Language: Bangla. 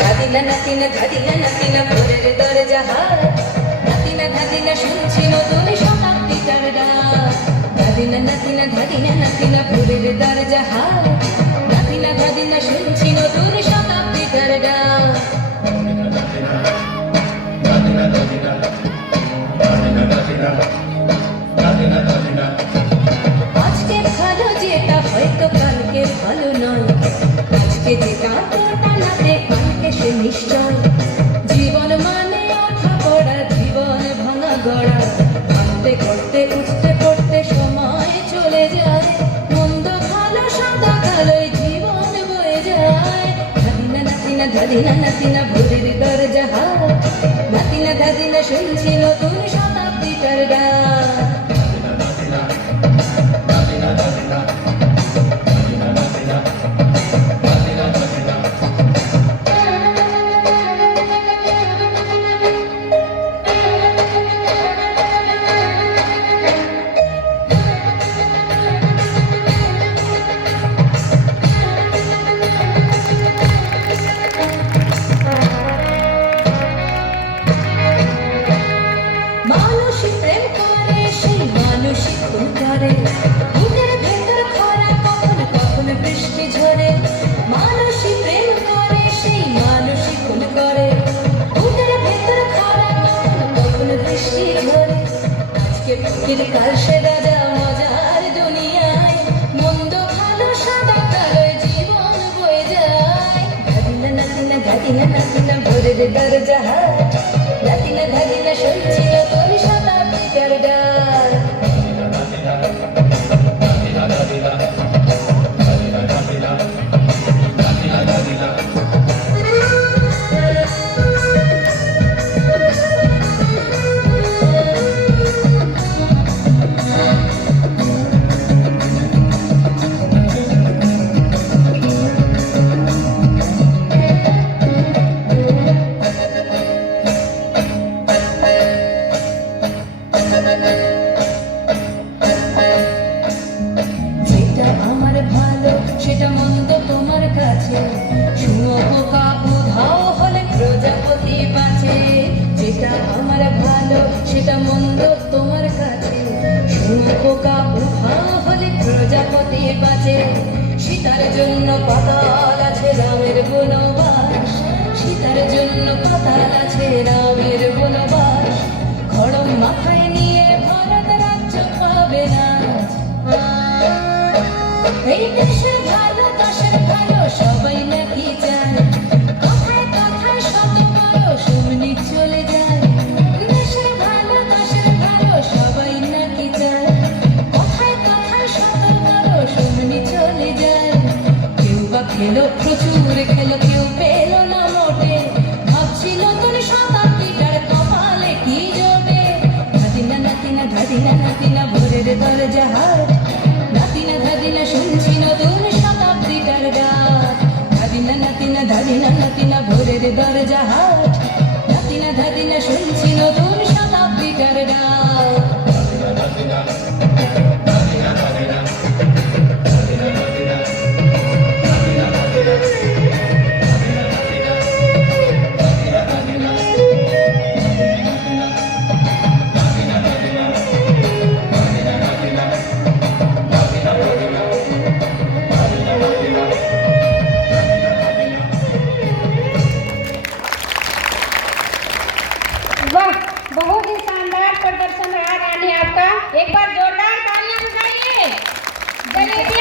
ধাদিনা নাতিনা ধাদিনা নাতিনা ভোরের দরজা হাত নাতিনা ধাদিনা শুনছি নতুন শতাব্দীটার ডাক ধাদিনা নাতিনা ধাদিনা নাতিনা ভোরের দরজা হাত নাতিনা ধাদিনা শুনছি নতুন শতাব্দীটার ডাক আজকে ভালো যেটা হয়তো কালকে ভালো নয় আজকে যেটা তোটা নাতে কালকে সে নিশ্চয় জীবন মানে ওঠা পড়া জীবন ভাঙা গড়া ভাঙতে করতে উঠতে পড়তে সময় চলে যায় মন্দ ভালো সাদা কালোয় জীবন বয়ে যায় ধাদিনা নাতিনা ধাদিনা নাতিনা ভোরের দরজা হাত নাতিনা ধাদিনা শুনছি নতুন শতাব্দীটার ডাক বুকের ভেতর খরা কখন কখন বৃষ্টি ঝরে মানুষই প্রেম করে সেই মানুষই খুন করে বুকের ভেতর খরা কখন কখন বৃষ্টি ঝরে আজকে ফকির কাল সে রাজা মজার দুনিয়ায় মন্দ ভালো সাদা কালোয় জীবন বয়ে যায় ধাদিনা নাতিনা ধাদিনা নাতিনা ভোরের দরজা হাত নাতিনা ধাদিনা শুনছি নতুন শতাব্দীটার ডাক সেটা মন্দ তোমার কাছে শুঁয়োপোকা উধাও হলে প্রজাপতি বাঁচে যেটা আমার ভালো সেটা মন্দ তোমার কাছে শুঁয়োপোকা উধাও হলে প্রজাপতি বাঁচে সীতার জন্য পাতাল আছে রামের বনবাস সীতার জন্য পাতাল আছে রামের বনবাস খড়ম মাথায় নিয়ে ভারত রাজ্য পাবে না এই দেশে ভালো দেশের ভালো সবাই নাকি চায় কথায় কথায় শত বড় শুনি চলে যায় দেশের ভালো দেশের ভালো সবাই নাকি চায় কথায় কথায় শত বড় শুনি চলে যায় কেউ বা খেলো প্রচুর খেলো কেউ পেল না মোটে ভাবছিল তোর শতাব্দীটার কপালে কি জমে ধাদিনা নাতিনা ধাদিনা নাতিনা ভোরের দরজা হাত নাতিনা ধাদিনা শুনছি নতুন শতাব্দীটার ডাক ধাদিনা নাতিনা ধাদিনা নাতিনা ভোরের দরজা হাট নাতিনা ধাদিনা শুনছি নতুন শতাব্দীটার ডাক बहुत ही शानदार प्रदर्शन रहा रानी आपका। एक बार जोरदार तालियां बजाइए। जलेबी